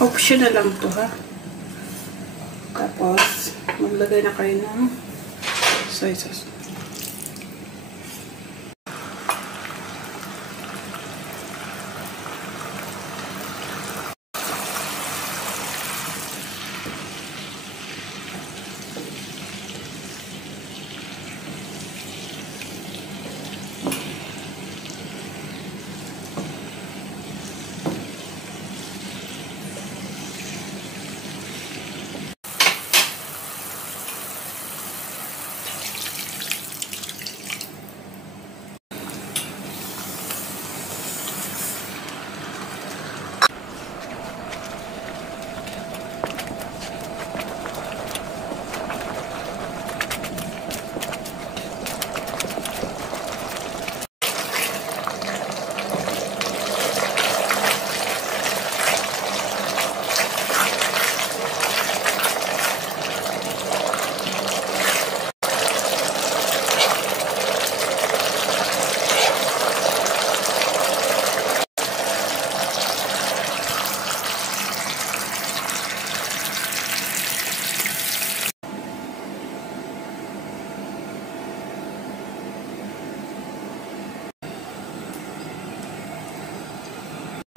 Optional lang to, ha. Tapos, maglagay na kayo ng soy sauce.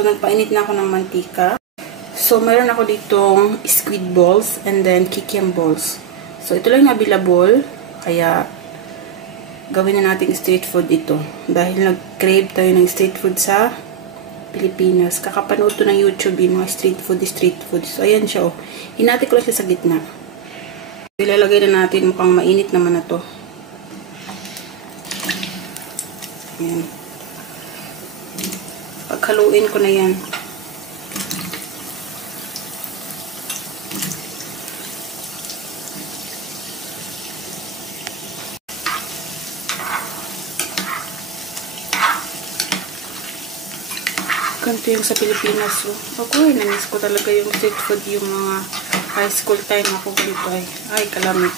Nagpainit na ako ng mantika. So, meron ako ditong squid balls and then kikiam balls. So, ito lang yung available. Kaya, gawin na natin street food ito. Dahil nag-crave tayo ng street food sa Pilipinas. Kakapanood to ng YouTube yung mga street food. So, ayan siya, oh. Hinati ko lang siya sa gitna. Ilalagay na natin. Mukhang mainit naman na to. Ayan. Paghaluin ko na yan. Ganito yung sa Pilipinas. So, ako ay namiss ko talaga yung street food, yung mga high school time ako ganito ay kalamit.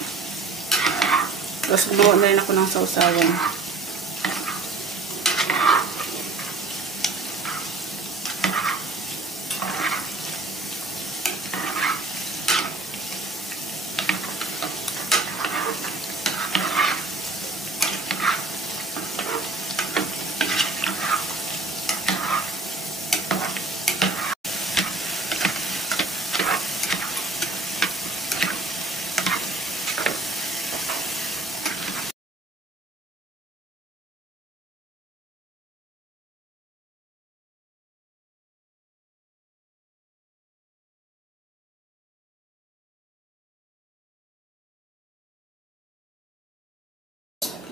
Tapos gumawa na rin ako ng sausawan.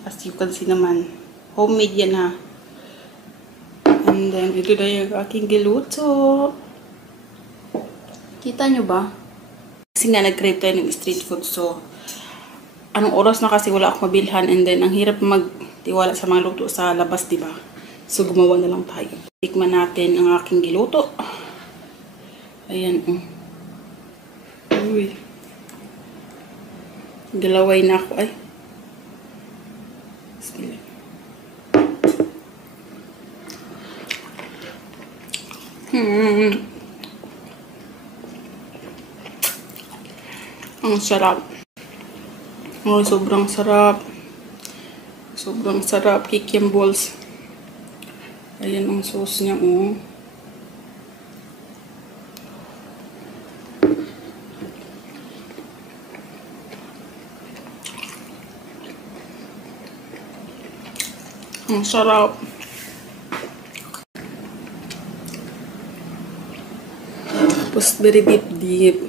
As you can see naman, homemade yan, ha. And then, ito na yung aking giluto. Kita nyo ba? Kasi nga, nag-crave tayo ng street food. So, anong oras na kasi wala akong mabilhan. And then, ang hirap magtiwala sa mga luto sa labas, diba? So, gumawa na lang tayo. Tikman natin ang aking giluto. Ayan, Uy. Galaway na ako, ay. Ang sarap. Oh, sobrang sarap. Sobrang sarap. Kikiam balls. Ayan ang sauce niya, oh. Ang sarap. Tapos very deep.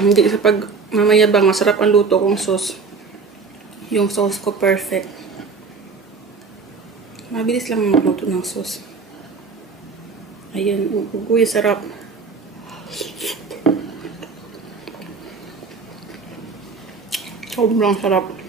Hindi sa pag mamayabang, masarap ang luto kong sauce. Yung sauce ko perfect. Mabilis lang magluto ng sauce. Ayan, uy, sarap. Sobrang sarap.